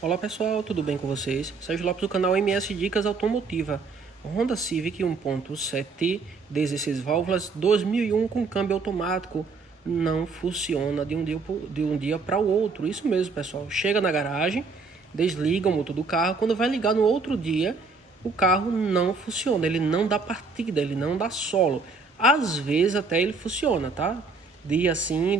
Olá pessoal, tudo bem com vocês? Sérgio Lopes do canal MS Dicas Automotiva. Honda Civic 1.7, 16 válvulas, 2001 com câmbio automático. Não funciona de um dia para o outro. Isso mesmo, pessoal. Chega na garagem, desliga o motor do carro. Quando vai ligar no outro dia, o carro não funciona. Ele não dá partida, ele não dá solo. Às vezes até ele funciona, tá? Dia sim,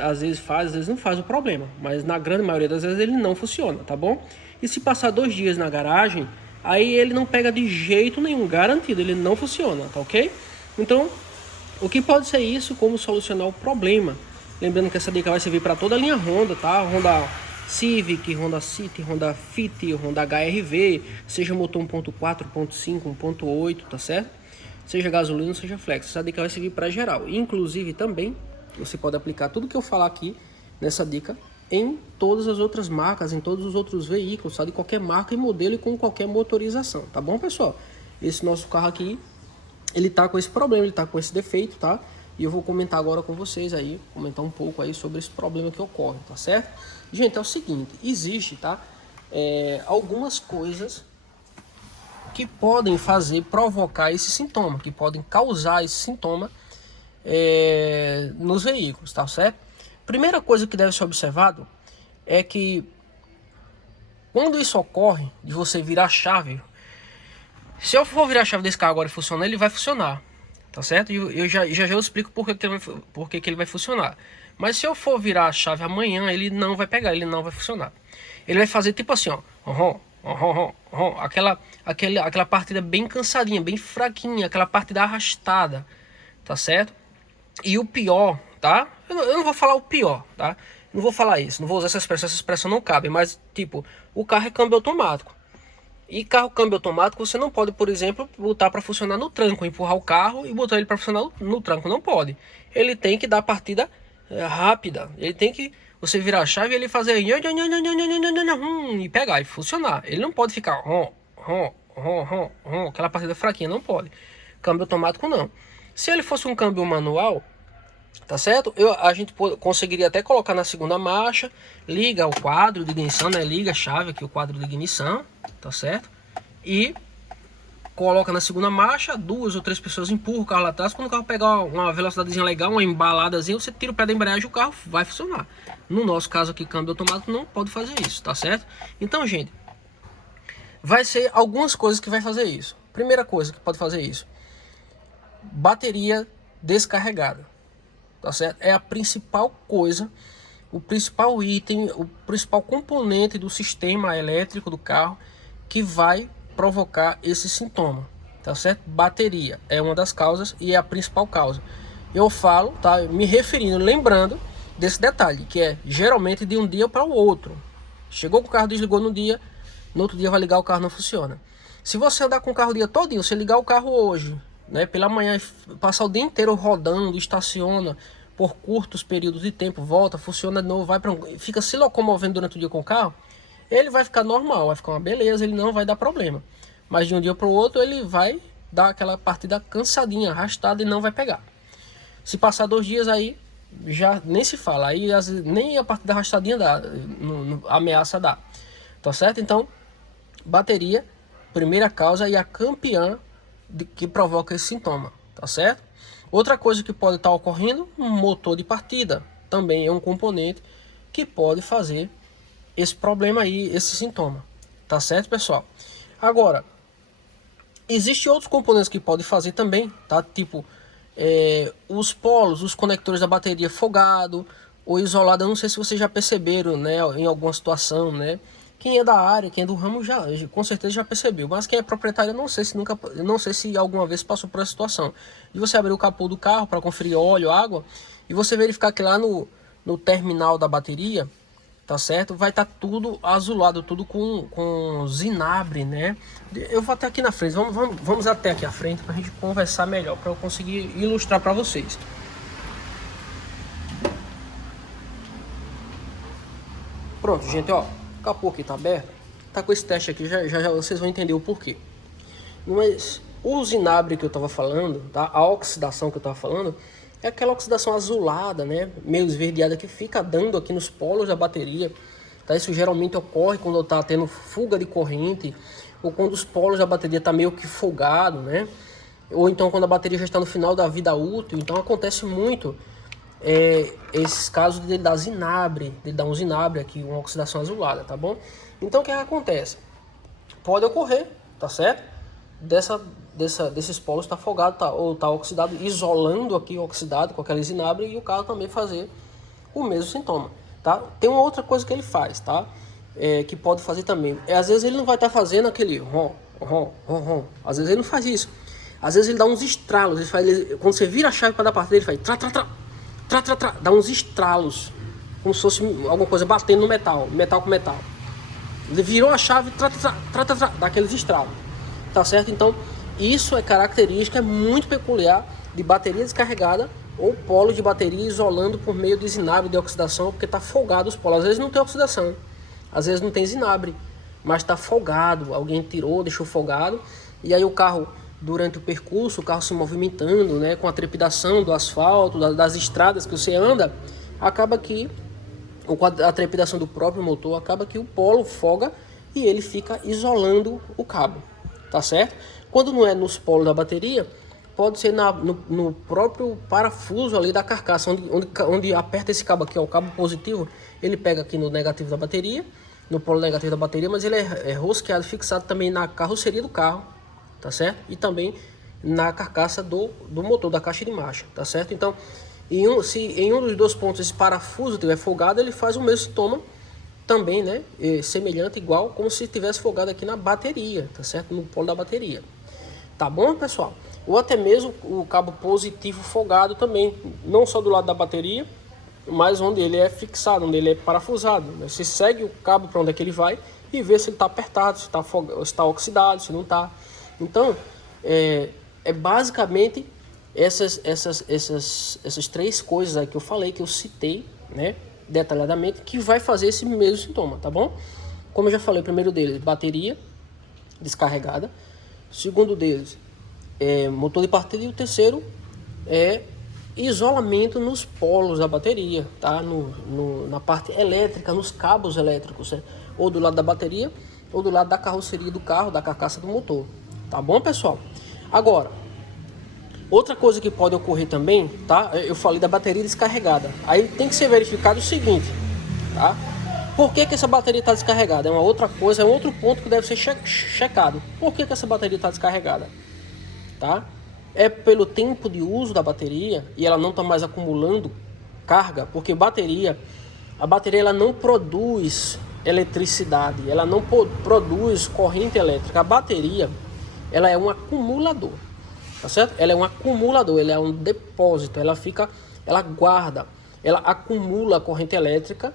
às vezes faz, às vezes não faz o problema. Mas na grande maioria das vezes ele não funciona, tá bom? E se passar 2 dias na garagem, aí ele não pega de jeito nenhum, garantido, ele não funciona, tá ok? Então, o que pode ser isso, como solucionar o problema? Lembrando que essa dica vai servir para toda a linha Honda, tá? Honda Civic, Honda City, Honda Fit, Honda HR-V, seja motor 1.4, 1.5, 1.8, tá certo? Seja gasolina, seja flex. Essa dica vai servir para geral. Inclusive também você pode aplicar tudo que eu falar aqui nessa dica em todas as outras marcas, em todos os outros veículos, tá? De qualquer marca e modelo e com qualquer motorização, tá bom, pessoal? Esse nosso carro aqui, ele tá com esse problema, ele tá com esse defeito, tá? E eu vou comentar agora com vocês aí, comentar um pouco aí sobre esse problema que ocorre, tá certo? Gente, é o seguinte, existe, tá? Algumas coisas que podem provocar esse sintoma, que podem causar esse sintoma nos veículos, tá certo? Primeira coisa que deve ser observado é que quando isso ocorre, de você virar a chave, se eu for virar a chave desse carro agora e funcionar, ele vai funcionar, tá certo? E eu já explico por que ele vai funcionar. Mas se eu for virar a chave amanhã, ele não vai pegar, ele não vai funcionar. Ele vai fazer tipo assim, ó, aquela partida bem cansadinha, bem fraquinha, aquela partida arrastada, tá certo? E o pior, tá? Eu não vou falar o pior, tá? Não vou falar isso, não vou usar essa expressão não cabe, mas tipo, o carro é câmbio automático. E carro câmbio automático você não pode, por exemplo, botar para funcionar no tranco, empurrar o carro e botar ele para funcionar no tranco, não pode. Ele tem que dar partida rápida, ele tem que você virar a chave e ele fazer e pegar e funcionar. Ele não pode ficar aquela partida fraquinha, não pode. Câmbio automático não. Se ele fosse um câmbio manual, tá certo? A gente conseguiria até colocar na segunda marcha, liga o quadro de ignição, né? Liga a chave aqui, o quadro de ignição, tá certo? E coloca na segunda marcha, 2 ou 3 pessoas empurram o carro lá atrás. Quando o carro pegar uma velocidadezinha legal, uma embaladazinha, você tira o pé da embreagem e o carro vai funcionar. No nosso caso aqui, câmbio automático não pode fazer isso, tá certo? Então, gente, vai ser algumas coisas que vai fazer isso. Primeira coisa que pode fazer isso: bateria descarregada, tá certo? É a principal coisa, o principal item, o principal componente do sistema elétrico do carro que vai provocar esse sintoma, tá certo? Bateria é uma das causas e é a principal causa. Eu falo, tá? Me referindo, lembrando desse detalhe, que é geralmente de um dia para o outro. Chegou com o carro, desligou no dia, no outro dia vai ligar, o carro não funciona. Se você andar com o carro o dia todinho, você ligar o carro hoje, né, pela manhã, passar o dia inteiro rodando, estaciona por curtos períodos de tempo, volta, funciona de novo, fica se locomovendo durante o dia com o carro, ele vai ficar normal, vai ficar uma beleza, ele não vai dar problema. Mas de um dia para o outro ele vai dar aquela partida cansadinha, arrastada e não vai pegar. Se passar 2 dias aí, já nem se fala, aí nem a partida arrastadinha dá, ameaça dar, tá certo? Então, bateria, primeira causa e a campeã que provoca esse sintoma, tá certo? Outra coisa que pode estar ocorrendo, um motor de partida, também é um componente que pode fazer esse problema aí, esse sintoma, tá certo, pessoal? Agora, existem outros componentes que podem fazer também, tá? Tipo, os polos, os conectores da bateria folgado ou isolado. Eu não sei se vocês já perceberam, né, em alguma situação, né? Quem é da área, quem é do ramo já com certeza já percebeu, mas quem é proprietário eu não sei se alguma vez passou por essa situação de você abrir o capô do carro para conferir óleo, água e você verificar que lá no terminal da bateria, tá certo? Vai estar tudo azulado, tudo com zinabre, né? Eu vou até aqui na frente, vamos até aqui à frente para a gente conversar melhor, para eu conseguir ilustrar para vocês. Pronto, gente, ó, o capô aqui tá aberto, tá com esse teste aqui, já vocês vão entender o porquê. Mas o zinabre que eu tava falando, tá? A oxidação que eu tava falando, é aquela oxidação azulada, né? Meio esverdeada que fica dando aqui nos polos da bateria. tá? Isso geralmente ocorre quando está tendo fuga de corrente, ou quando os polos da bateria está meio que folgado, né? Ou então quando a bateria já está no final da vida útil. Então acontece muito esses casos de dar zinabre, de dar um zinabre aqui, uma oxidação azulada, tá bom? Então o que acontece? Pode ocorrer, tá certo? Desses polos tá folgado ou tá oxidado, isolando aqui oxidado com aquela zinabre, e o carro também fazer o mesmo sintoma, tá? Tem uma outra coisa que ele faz, tá? Que pode fazer também. Às vezes ele não vai estar fazendo aquele rom, rom, rom, rom. Às vezes ele não faz isso. Às vezes ele dá uns estralos. Quando você vira a chave para dar partida, ele faz tra, tra, tra, tra, tra, tra, dá uns estralos, como se fosse alguma coisa batendo no metal, metal com metal. Ele virou a chave, tra, tra, tra, tra, tra, dá aqueles estralos, tá certo? Então isso é característica, é muito peculiar de bateria descarregada ou polo de bateria isolando por meio de zinabre de oxidação, porque está folgado os polos. Às vezes não tem oxidação, às vezes não tem zinabre, mas está folgado, alguém tirou, deixou folgado, e aí o carro, durante o percurso, o carro se movimentando, né, com a trepidação do asfalto, das estradas que você anda, acaba que, ou com a trepidação do próprio motor, acaba que o polo folga e ele fica isolando o cabo, tá certo? Quando não é nos polos da bateria, pode ser no próprio parafuso ali da carcaça, onde aperta esse cabo aqui, ó, o cabo positivo, ele pega aqui no negativo da bateria, no polo negativo da bateria, mas ele é rosqueado, fixado também na carroceria do carro, tá certo? E também na carcaça do motor, da caixa de marcha, tá certo? Então, se em um dos dois pontos esse parafuso estiver folgado, ele faz o mesmo sintoma também, né? Semelhante, igual, como se estivesse folgado aqui na bateria, tá certo? No polo da bateria. Tá bom, pessoal? Ou até mesmo o cabo positivo folgado também, não só do lado da bateria, mas onde ele é fixado, onde ele é parafusado. Você segue o cabo para onde é que ele vai e vê se ele está apertado, se está oxidado, se não está. Então, basicamente essas três coisas aí que eu falei, que eu citei, né, detalhadamente, que vai fazer esse mesmo sintoma, tá bom? Como eu já falei, o primeiro deles, bateria descarregada. O segundo deles, motor de partida. E o terceiro é isolamento nos polos da bateria, tá? Na parte elétrica, nos cabos elétricos, né? Ou do lado da bateria, ou do lado da carroceria do carro, da carcaça do motor. Tá bom, pessoal? Agora, outra coisa que pode ocorrer também, tá? Eu falei da bateria descarregada. Aí tem que ser verificado o seguinte, tá? Por que essa bateria está descarregada? É uma outra coisa, é um outro ponto que deve ser checado. Por que essa bateria está descarregada? Tá? É pelo tempo de uso da bateria e ela não está mais acumulando carga, porque a bateria ela não produz eletricidade, ela não produz corrente elétrica. A bateria, ela é um acumulador, tá certo? Ela é um acumulador, ela é um depósito, ela guarda, ela acumula a corrente elétrica,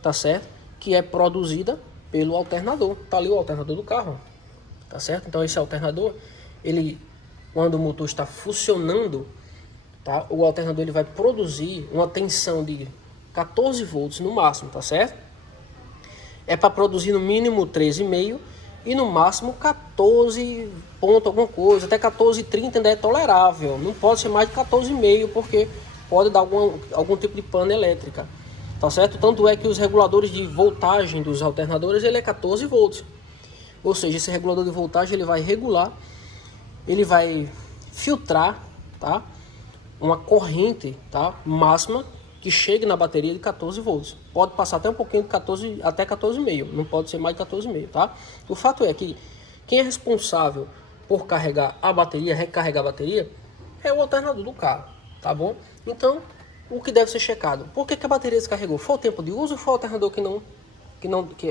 tá certo? Que é produzida pelo alternador. Tá ali o alternador do carro, tá certo? Então esse alternador, quando o motor está funcionando, tá? O alternador ele vai produzir uma tensão de 14 volts no máximo, tá certo? É para produzir no mínimo 13,5 e no máximo 14 ponto alguma coisa, até 14,30 ainda é tolerável. Não pode ser mais de 14,5 porque pode dar algum tipo de pane elétrica, tá certo? Tanto é que os reguladores de voltagem dos alternadores, ele é 14 volts. Ou seja, esse regulador de voltagem ele vai regular, ele vai filtrar, tá? Uma corrente, tá? Máxima que chegue na bateria de 14 volts. Pode passar até um pouquinho de 14, até 14,5, não pode ser mais de 14,5, tá? O fato é que quem é responsável por carregar a bateria, recarregar a bateria, é o alternador do carro, tá bom? Então, o que deve ser checado? Por que a bateria descarregou? Foi o tempo de uso ou foi o alternador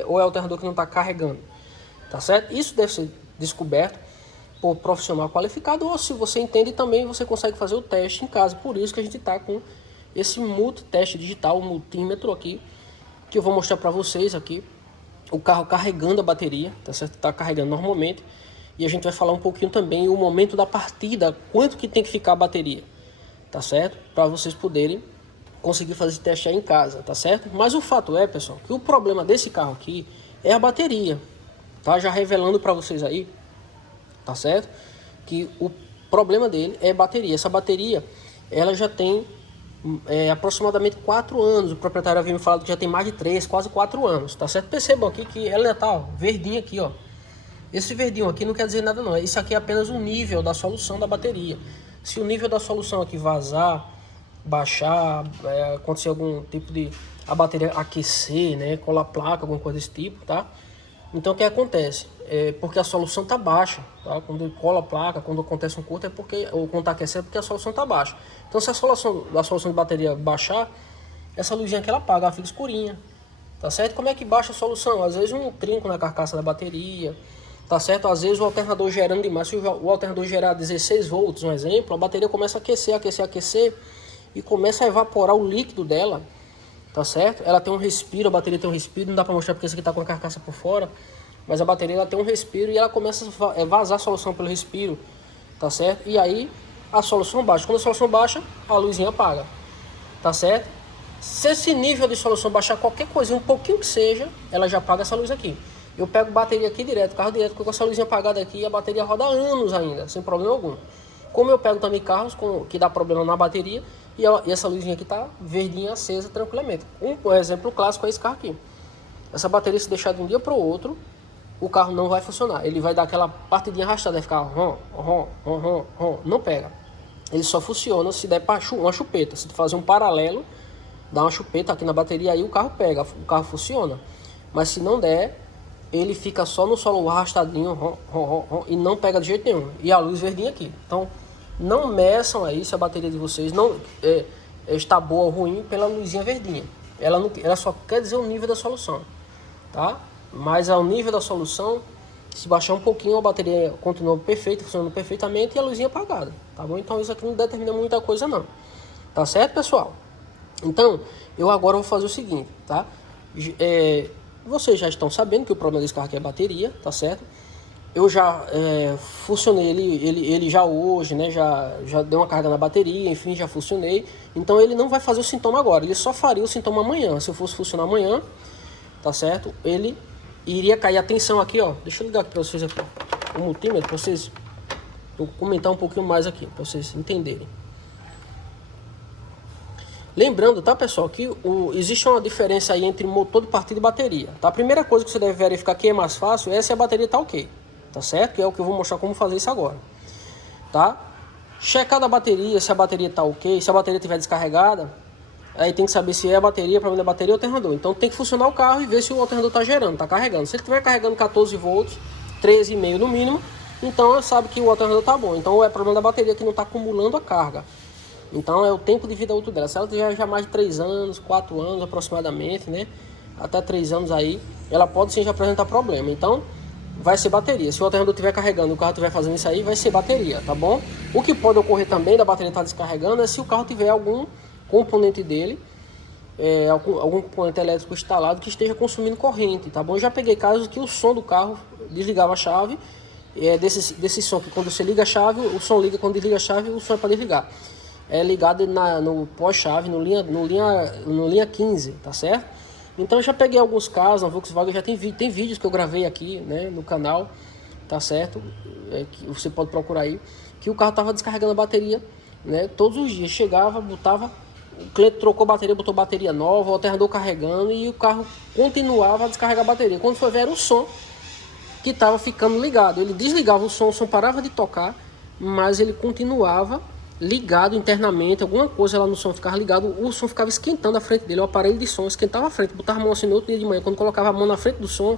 ou é o alternador que não está carregando? Tá certo? Isso deve ser descoberto por profissional qualificado, ou se você entende também, você consegue fazer o teste em casa. Por isso que a gente está com esse multiteste digital, o multímetro aqui, que eu vou mostrar para vocês aqui, o carro carregando a bateria, tá certo? Está carregando normalmente, e a gente vai falar um pouquinho também o momento da partida, quanto que tem que ficar a bateria, tá certo? Para vocês poderem conseguir fazer esse teste aí em casa, tá certo? Mas o fato é, pessoal, que o problema desse carro aqui é a bateria, tá? Já revelando para vocês aí, tá certo? Que o problema dele é bateria. Essa bateria, ela já tem aproximadamente 4 anos. O proprietário havia me falado que já tem mais de 3, quase 4 anos, tá certo? Percebam aqui que ela tá, ó, verdinha aqui, ó. Esse verdinho aqui não quer dizer nada não, isso aqui é apenas o nível da solução da bateria. Se o nível da solução aqui vazar, baixar, acontecer algum tipo de a bateria aquecer, né, colar placa, alguma coisa desse tipo, tá? Então o que acontece? Porque a solução tá baixa, tá? Quando cola a placa, quando acontece um curto é porque, ou quando tá aquecendo, é porque a solução tá baixa. Então se a solução de bateria baixar, essa luzinha aqui ela apaga, ela fica escurinha, tá certo? Como é que baixa a solução? Às vezes um trinco na carcaça da bateria, tá certo? Às vezes o alternador gerando demais, se o alternador gerar 16 volts, um exemplo, a bateria começa a aquecer e começa a evaporar o líquido dela, tá certo? Ela tem um respiro, a bateria tem um respiro, não dá pra mostrar porque esse aqui tá com a carcaça por fora, mas a bateria ela tem um respiro e ela começa a vazar a solução pelo respiro, tá certo? E aí a solução baixa. Quando a solução baixa, a luzinha apaga, tá certo? Se esse nível de solução baixar qualquer coisinha, um pouquinho que seja, ela já apaga essa luz aqui. Eu pego bateria aqui direto, carro direto, com essa luzinha apagada aqui, a bateria roda anos ainda, sem problema algum. Como eu pego também carros que dá problema na bateria, e essa luzinha aqui tá verdinha, acesa tranquilamente. Um exemplo clássico é esse carro aqui. Essa bateria, se deixar de um dia para o outro, o carro não vai funcionar. Ele vai dar aquela partidinha arrastada, vai ficar não pega. Ele só funciona se der uma chupeta. Se tu fazer um paralelo, dá uma chupeta aqui na bateria, aí o carro pega, o carro funciona. Mas se não der, ele fica só no solo arrastadinho e não pega de jeito nenhum. E a luz verdinha aqui. Então, não meçam aí se a bateria de vocês não está boa ou ruim pela luzinha verdinha. Ela só quer dizer o nível da solução, tá? Mas ao nível da solução, se baixar um pouquinho, a bateria continua perfeita, funcionando perfeitamente e a luzinha apagada, tá bom? Então isso aqui não determina muita coisa não, tá certo, pessoal? Então, eu agora vou fazer o seguinte, tá? Vocês já estão sabendo que o problema desse carro aqui é a bateria, tá certo? Eu já funcionei ele já hoje, né? Já deu uma carga na bateria, enfim, já funcionei. Então ele não vai fazer o sintoma agora, ele só faria o sintoma amanhã. Se eu fosse funcionar amanhã, tá certo? Ele iria cair. Atenção aqui, ó. Deixa eu ligar aqui para vocês aqui, ó, o multímetro, para vocês. Vou comentar um pouquinho mais aqui, para vocês entenderem. Lembrando, tá, pessoal, que existe uma diferença aí entre motor de partida e bateria, tá? A primeira coisa que você deve verificar que é mais fácil é se a bateria tá ok, tá certo? Que é o que eu vou mostrar como fazer isso agora, tá? Checar da bateria, se a bateria tá ok, se a bateria estiver descarregada, aí tem que saber se é a bateria, problema da bateria ou alternador. Então tem que funcionar o carro e ver se o alternador tá gerando, tá carregando. Se ele estiver carregando 14 volts, 13,5 no mínimo, então sabe que o alternador tá bom. Então é problema da bateria que não tá acumulando a carga. Então é o tempo de vida útil dela. Se ela tiver já mais de 3 anos, 4 anos aproximadamente, né? Até 3 anos aí, ela pode sim já apresentar problema. Então vai ser bateria. Se o alternador estiver carregando e o carro estiver fazendo isso aí, vai ser bateria, tá bom? O que pode ocorrer também da bateria estar descarregando é se o carro tiver algum componente dele, algum componente elétrico instalado que esteja consumindo corrente, tá bom? Eu já peguei casos que o som do carro desligava a chave, desse som que quando você liga a chave, o som liga, quando desliga a chave, o som é para desligar. É ligado no pós-chave, no linha 15, tá certo? Então eu já peguei alguns casos na Volkswagen, já tem vídeos que eu gravei aqui, né, no canal, tá certo? Que você pode procurar aí, que o carro estava descarregando a bateria, né, todos os dias. Chegava, botava, o cliente trocou a bateria, botou bateria nova, o alternador carregando e o carro continuava a descarregar a bateria. Quando foi ver, era o som que estava ficando ligado. Ele desligava o som parava de tocar, mas ele continuava ligado internamente, alguma coisa lá no som ficava ligado, o som ficava esquentando a frente dele, o aparelho de som esquentava a frente, botava a mão assim no outro dia de manhã, quando colocava a mão na frente do som,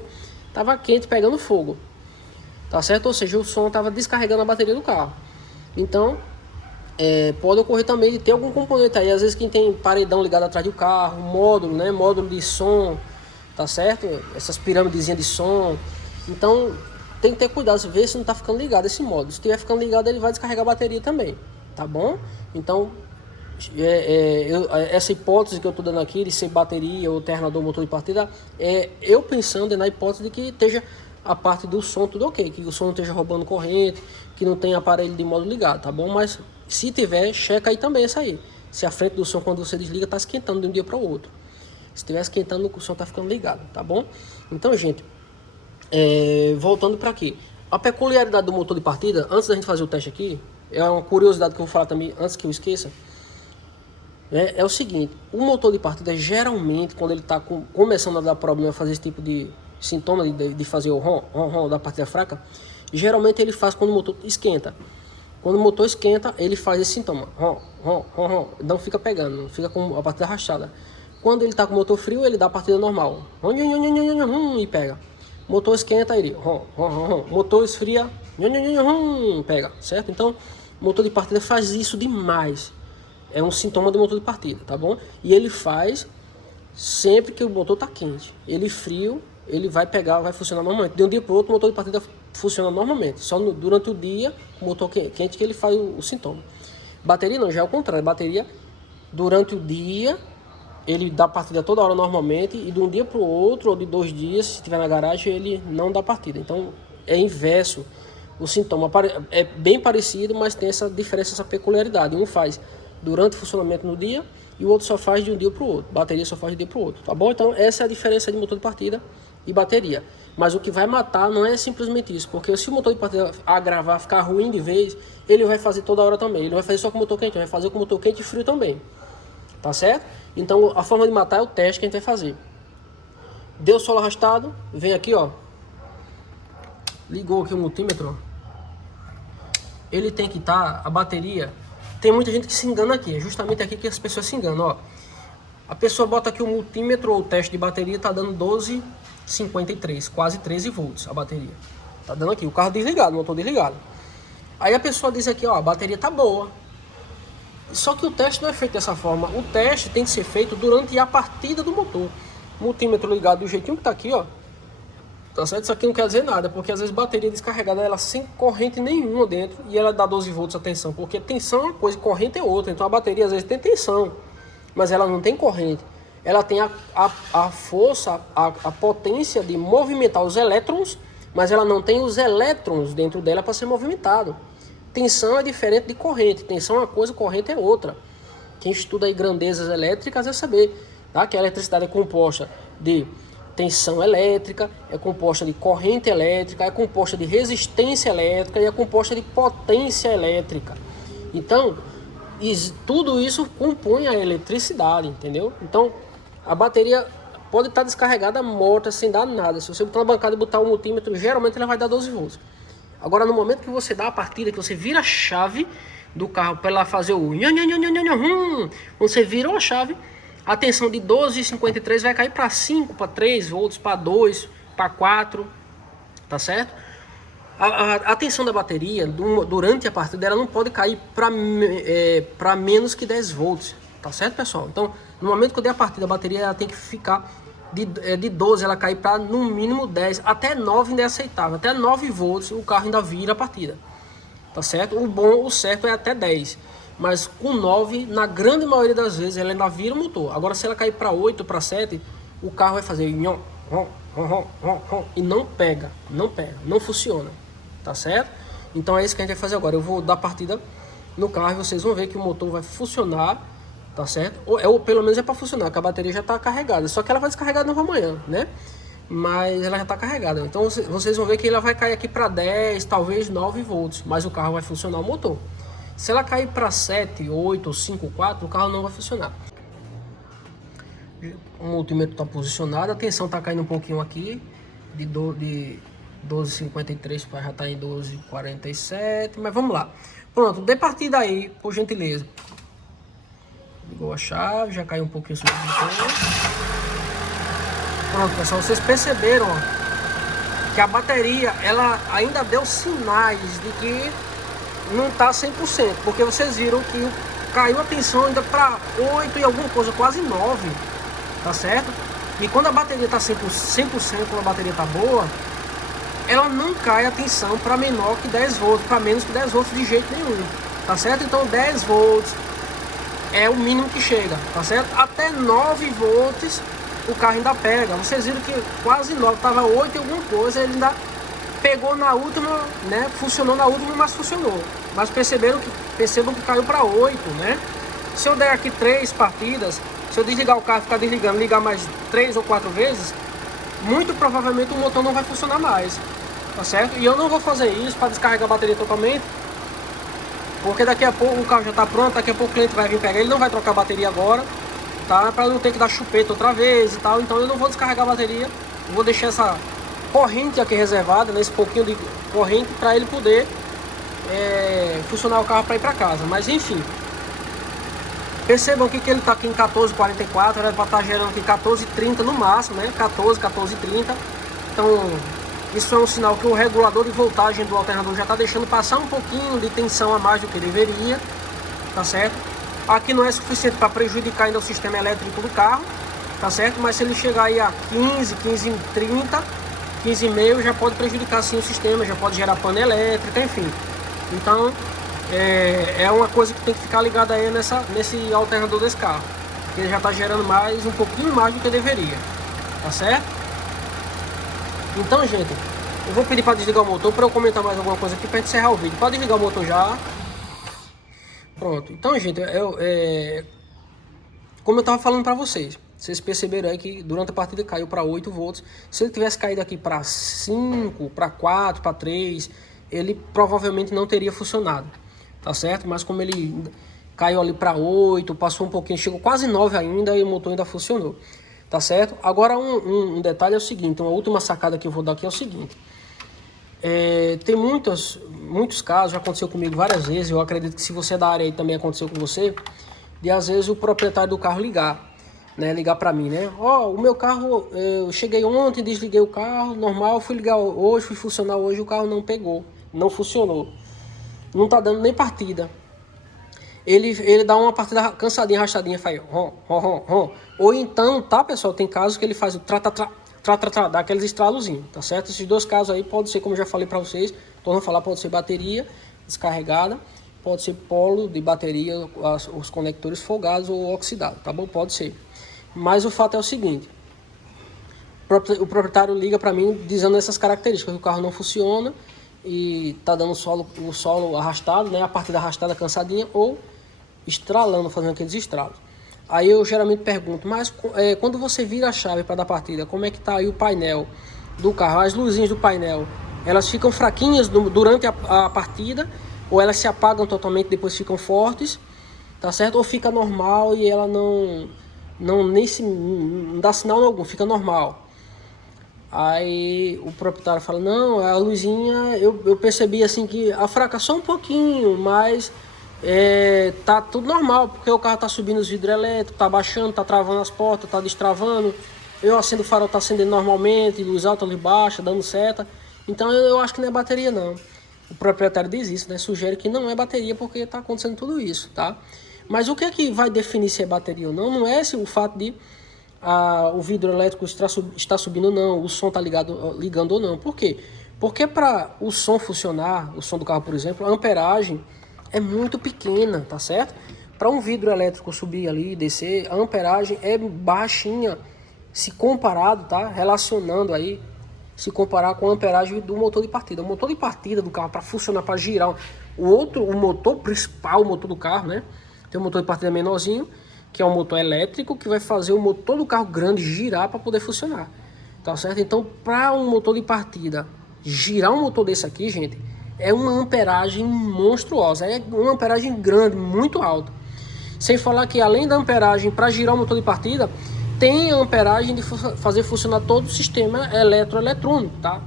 tava quente, pegando fogo, tá certo? Ou seja, o som tava descarregando a bateria do carro. Então, pode ocorrer também de ter algum componente aí, às vezes quem tem paredão ligado atrás do carro, módulo, né, módulo de som, tá certo? Essas pirâmidezinhas de som, então tem que ter cuidado, ver se não tá ficando ligado esse módulo, se estiver ficando ligado ele vai descarregar a bateria também. Tá bom? Então, essa hipótese que eu estou dando aqui de ser bateria ou alternador motor de partida, eu pensando na hipótese de que esteja a parte do som tudo ok, que o som não esteja roubando corrente, que não tem aparelho de modo ligado, tá bom? Mas se tiver, checa aí também essa aí. Se a frente do som, quando você desliga, está esquentando de um dia para o outro. Se estiver esquentando, o som está ficando ligado, tá bom? Então, gente, voltando para aqui. A peculiaridade do motor de partida, antes da gente fazer o teste aqui, é uma curiosidade que eu vou falar também, antes que eu esqueça. É o seguinte, o motor de partida geralmente, quando ele está começando a dar problema, fazer esse tipo de sintoma de fazer o ron da partida fraca, geralmente ele faz quando o motor esquenta. Quando o motor esquenta, ele faz esse sintoma, ron, não fica pegando, não fica com a partida arrastada. Quando ele está com o motor frio, ele dá a partida normal, e pega. Motor esquenta, ele motor esfria, pega, certo? Então, o motor de partida faz isso demais. É um sintoma do motor de partida, tá bom? E ele faz sempre que o motor tá quente. Ele frio, ele vai pegar, vai funcionar normalmente. De um dia para o outro, o motor de partida funciona normalmente. Só durante o dia, o motor quente que ele faz o sintoma. Bateria não, já é o contrário. Bateria, durante o dia, ele dá partida toda hora normalmente. E de um dia para o outro, ou de 2 dias, se estiver na garagem, ele não dá partida. Então, é inverso. O sintoma é bem parecido, mas tem essa diferença, essa peculiaridade. Um faz durante o funcionamento no dia e o outro só faz de um dia para o outro. Bateria só faz de um dia para o outro, tá bom? Então essa é a diferença de motor de partida e bateria. Mas o que vai matar não é simplesmente isso, porque se o motor de partida agravar, ficar ruim de vez, ele vai fazer toda hora também. Ele não vai fazer só com o motor quente, ele vai fazer com o motor quente e frio também, tá certo? Então a forma de matar é o teste que a gente vai fazer. Deu solo arrastado, vem aqui, ó, ligou aqui o multímetro, ele tem que estar, a bateria. Tem muita gente que se engana aqui, é justamente aqui que as pessoas se enganam, ó. A pessoa bota aqui o multímetro ou o teste de bateria, tá dando 12,53, quase 13 volts a bateria. Tá dando aqui, o carro desligado, o motor desligado. Aí a pessoa diz aqui, ó, a bateria tá boa. Só que o teste não é feito dessa forma. O teste tem que ser feito durante a partida do motor. Multímetro ligado do jeitinho que tá aqui, ó. Tá certo? Isso aqui não quer dizer nada, porque às vezes bateria descarregada, ela sem corrente nenhuma dentro e ela dá 12 volts a tensão, porque tensão é uma coisa, corrente é outra. Então a bateria às vezes tem tensão, mas ela não tem corrente. Ela tem a força, a potência de movimentar os elétrons, mas ela não tem os elétrons dentro dela para ser movimentado. Tensão é diferente de corrente. Tensão é uma coisa, corrente é outra. Quem estuda aí grandezas elétricas vai saber, tá? Que a eletricidade é composta de tensão elétrica, é composta de corrente elétrica, é composta de resistência elétrica e é composta de potência elétrica. Então, tudo isso compõe a eletricidade, entendeu? Então, a bateria pode estar descarregada, morta, sem dar nada. Se você botar na bancada e botar o multímetro, geralmente ela vai dar 12 volts. Agora, no momento que você dá a partida, que você vira a chave do carro para ela fazer o você virou a chave, a tensão de 12,53 vai cair para 5, para 3 volts, para 2, para 4, tá certo? A tensão da bateria durante a partida ela não pode cair para menos que 10 volts, tá certo, pessoal? Então, no momento que eu der a partida, a bateria ela tem que ficar de 12, ela cair para no mínimo 10, até 9 ainda é aceitável, até 9 volts o carro ainda vira a partida, tá certo? O certo é até 10. Mas com 9, na grande maioria das vezes, ela ainda vira o motor. Agora, se ela cair para 8, para 7, o carro vai fazer e não pega, não funciona, tá certo? Então é isso que a gente vai fazer agora. Eu vou dar partida no carro e vocês vão ver que o motor vai funcionar, tá certo? Ou pelo menos é para funcionar, porque a bateria já está carregada. Só que ela vai descarregar nova amanhã, né? Mas ela já está carregada. Então vocês vão ver que ela vai cair aqui para 10, talvez 9 volts, mas o carro vai funcionar o motor. Se ela cair para 7, 8 ou 5, 4, o carro não vai funcionar. O multímetro está posicionado, a tensão está caindo um pouquinho aqui, de 12,53 para já estar em 12,47, mas vamos lá. Pronto, dê partida aí, por gentileza. Ligou a chave, já caiu um pouquinho sobre o motor. Pronto, pessoal, vocês perceberam, ó, que a bateria, ela ainda deu sinais de que não está 100%, porque vocês viram que caiu a tensão ainda para 8 e alguma coisa, quase 9, tá certo? E quando a bateria está 100%, quando a bateria está boa, ela não cai a tensão para menor que 10 volts, para menos que 10 volts de jeito nenhum, tá certo? Então 10 volts é o mínimo que chega, tá certo? Até 9 volts o carro ainda pega. Vocês viram que quase 9, estava 8 e alguma coisa, ele ainda pegou na última, né? Funcionou na última, mas funcionou. Mas percebam que caiu para 8, né? Se eu der aqui 3 partidas, se eu desligar o carro, ficar desligando, ligar mais 3 ou 4 vezes, muito provavelmente o motor não vai funcionar mais, tá certo? E eu não vou fazer isso para descarregar a bateria totalmente, Porque daqui a pouco o carro já está pronto, daqui a pouco o cliente vai vir pegar, ele não vai trocar a bateria agora, tá? Para não ter que dar chupeta outra vez e tal. Então eu não vou descarregar a bateria, eu vou deixar essa corrente aqui reservada, nesse pouquinho de corrente, para ele poder funcionar o carro para ir para casa. Mas enfim, percebam aqui que ele está aqui em 14,44, era para estar gerando aqui 14,30 no máximo, né? 14,30. Então isso é um sinal que o regulador de voltagem do alternador já está deixando passar um pouquinho de tensão a mais do que deveria, tá certo? Aqui não é suficiente para prejudicar ainda o sistema elétrico do carro, tá certo? Mas se ele chegar aí a 15, 15,30, 15,5 já pode prejudicar sim o sistema, já pode gerar pane elétrica, enfim. Então é uma coisa que tem que ficar ligada aí nesse alternador desse carro, porque ele já está gerando um pouquinho mais do que deveria, tá certo? Então, gente, eu vou pedir para desligar o motor para eu comentar mais alguma coisa aqui para encerrar o vídeo. Pode desligar o motor já. Pronto. Então, gente, como eu estava falando para vocês perceberam aí que durante a partida caiu para 8 volts. Se ele tivesse caído aqui para 5, para 4, para 3, ele provavelmente não teria funcionado, tá certo? Mas como ele caiu ali para 8, passou um pouquinho, chegou quase 9 ainda e o motor ainda funcionou. Tá certo? Agora um detalhe é o seguinte, uma última sacada que eu vou dar aqui é o seguinte. Tem muitos casos, já aconteceu comigo várias vezes, eu acredito que se você é da área aí também aconteceu com você, de às vezes o proprietário do carro ligar para mim, né? Ó, o meu carro, eu cheguei ontem, desliguei o carro, normal, fui ligar hoje, fui funcionar hoje, o carro não pegou, não funcionou. Não tá dando nem partida. Ele dá uma partida cansadinha, arrastadinha, faz rom, rom, rom, rom. Ou então, tá, pessoal, tem casos que ele faz o dá aqueles estralozinhos, tá certo? Esses dois casos aí pode ser, como eu já falei para vocês, torno a falar, pode ser bateria descarregada, pode ser polo de bateria, os conectores folgados ou oxidados, tá bom? Pode ser. Mas o fato é o seguinte, o proprietário liga para mim dizendo essas características, que o carro não funciona e tá dando o solo arrastado, né? A partida arrastada cansadinha ou estralando, fazendo aqueles estralos. Aí eu geralmente pergunto, mas quando você vira a chave para dar partida, como é que tá aí o painel do carro? As luzinhas do painel, elas ficam fraquinhas durante a partida ou elas se apagam totalmente e depois ficam fortes, tá certo? Ou fica normal e ela não dá sinal algum, fica normal. Aí o proprietário fala, não, a luzinha, eu percebi assim que afracou um pouquinho, mas tá tudo normal, porque o carro tá subindo os vidros elétricos, tá baixando, tá travando as portas, tá destravando. Eu acendo o farol, tá acendendo normalmente, luz alta, luz baixa, dando seta. Então eu acho que não é bateria não. O proprietário diz isso, né? Sugere que não é bateria porque tá acontecendo tudo isso, tá? Mas o que é que vai definir se é bateria ou não? Não é o fato de o vidro elétrico está subindo ou não, o som tá ligando ou não. Por quê? Porque para o som funcionar, o som do carro, por exemplo, a amperagem é muito pequena, tá certo? Para um vidro elétrico subir ali e descer, a amperagem é baixinha, se comparado, tá? Relacionando aí, se comparar com a amperagem do motor de partida. O motor de partida do carro, para funcionar, para girar, o motor principal, o motor do carro, né? Tem um motor de partida menorzinho, que é um motor elétrico, que vai fazer o motor do carro grande girar para poder funcionar, tá certo? Então, para um motor de partida girar um motor desse aqui, gente, é uma amperagem monstruosa, é uma amperagem grande, muito alta. Sem falar que além da amperagem para girar o motor de partida, tem a amperagem de fazer funcionar todo o sistema eletroeletrônico, tá?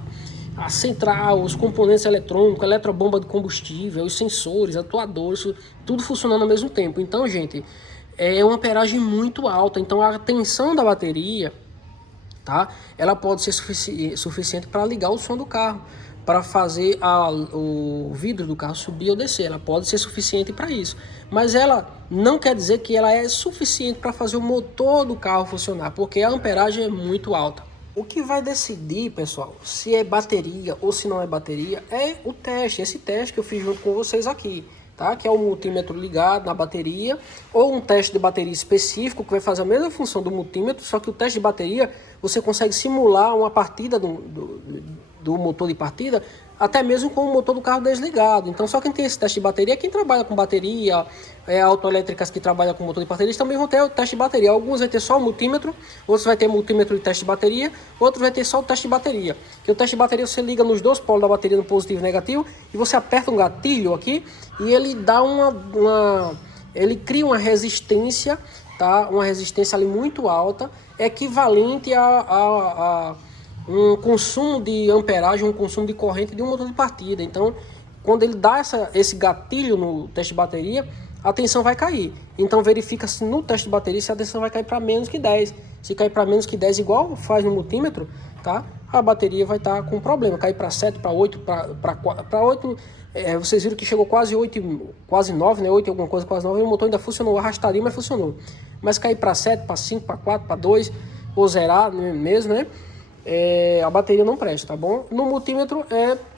A central, os componentes eletrônicos, a eletrobomba de combustível, os sensores, atuadores, tudo funcionando ao mesmo tempo. Então, gente, é uma amperagem muito alta. Então a tensão da bateria, tá? Ela pode ser suficiente para ligar o som do carro, para fazer o vidro do carro subir ou descer. Ela pode ser suficiente para isso, mas ela não quer dizer que ela é suficiente para fazer o motor do carro funcionar, porque a amperagem é muito alta. O que vai decidir, pessoal, se é bateria ou se não é bateria, é o teste, esse teste que eu fiz junto com vocês aqui, tá? Que é o multímetro ligado na bateria, ou um teste de bateria específico que vai fazer a mesma função do multímetro, só que o teste de bateria você consegue simular uma partida do motor de partida até mesmo com o motor do carro desligado. Então só quem tem esse teste de bateria, quem trabalha com bateria, autoelétricas que trabalham com motor de bateria, também vão ter o teste de bateria. Alguns vai ter só o multímetro, outros vai ter multímetro de teste de bateria, outros vai ter só o teste de bateria. Que o teste de bateria você liga nos dois polos da bateria, no positivo e negativo, e você aperta um gatilho aqui e ele dá ele cria uma resistência, tá? Uma resistência ali muito alta, equivalente a um consumo de amperagem, um consumo de corrente de um motor de partida. Então, quando ele dá esse gatilho no teste de bateria, a tensão vai cair. Então, verifica-se no teste de bateria se a tensão vai cair para menos que 10. Se cair para menos que 10, igual faz no multímetro, tá? A bateria vai estar com problema. Cair para 7, para 8, para 8... vocês viram que chegou quase 8, quase 9, né? 8 alguma coisa, quase 9. O motor ainda funcionou, arrastadinho, mas funcionou. Mas cair para 7, para 5, para 4, para 2, ou zerar mesmo, né? A bateria não presta, tá bom? No multímetro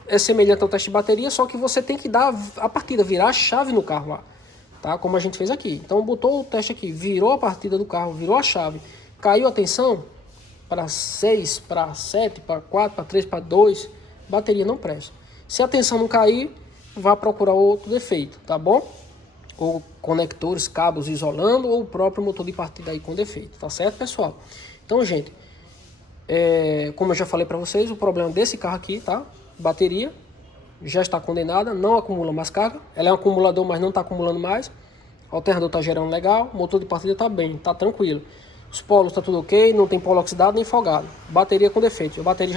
é semelhante ao teste de bateria, só que você tem que dar a partida, virar a chave no carro lá, tá? Como a gente fez aqui. Então botou o teste aqui, virou a partida do carro, virou a chave, caiu a tensão para 6, para 7, para 4, para 3, para 2, bateria não presta. Se a tensão não cair, vá procurar outro defeito, tá bom? Ou conectores, cabos isolando, ou o próprio motor de partida aí com defeito, tá certo, pessoal? Então, gente, como eu já falei para vocês, o problema desse carro aqui, tá? Bateria já está condenada, não acumula mais carga. Ela é um acumulador, mas não está acumulando mais. O alternador está gerando legal, o motor de partida está bem, está tranquilo. Os polos está tudo ok, não tem polo oxidado nem folgado. Bateria com defeito. A bateria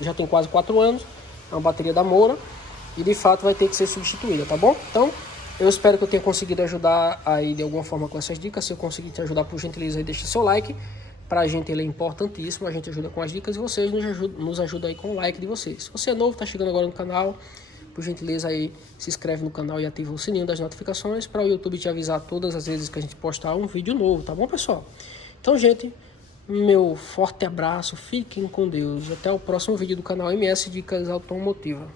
já tem quase 4 anos, é uma bateria da Moura e de fato vai ter que ser substituída, tá bom? Então, eu espero que eu tenha conseguido ajudar aí de alguma forma com essas dicas. Se eu conseguir te ajudar, por gentileza, aí deixa seu like. Pra gente ele é importantíssimo, a gente ajuda com as dicas e vocês nos ajudam aí com o like de vocês. Se você é novo, tá chegando agora no canal, por gentileza aí se inscreve no canal e ativa o sininho das notificações para o YouTube te avisar todas as vezes que a gente postar um vídeo novo, tá bom, pessoal? Então, gente, meu forte abraço, fiquem com Deus, até o próximo vídeo do canal MS Dicas Automotiva.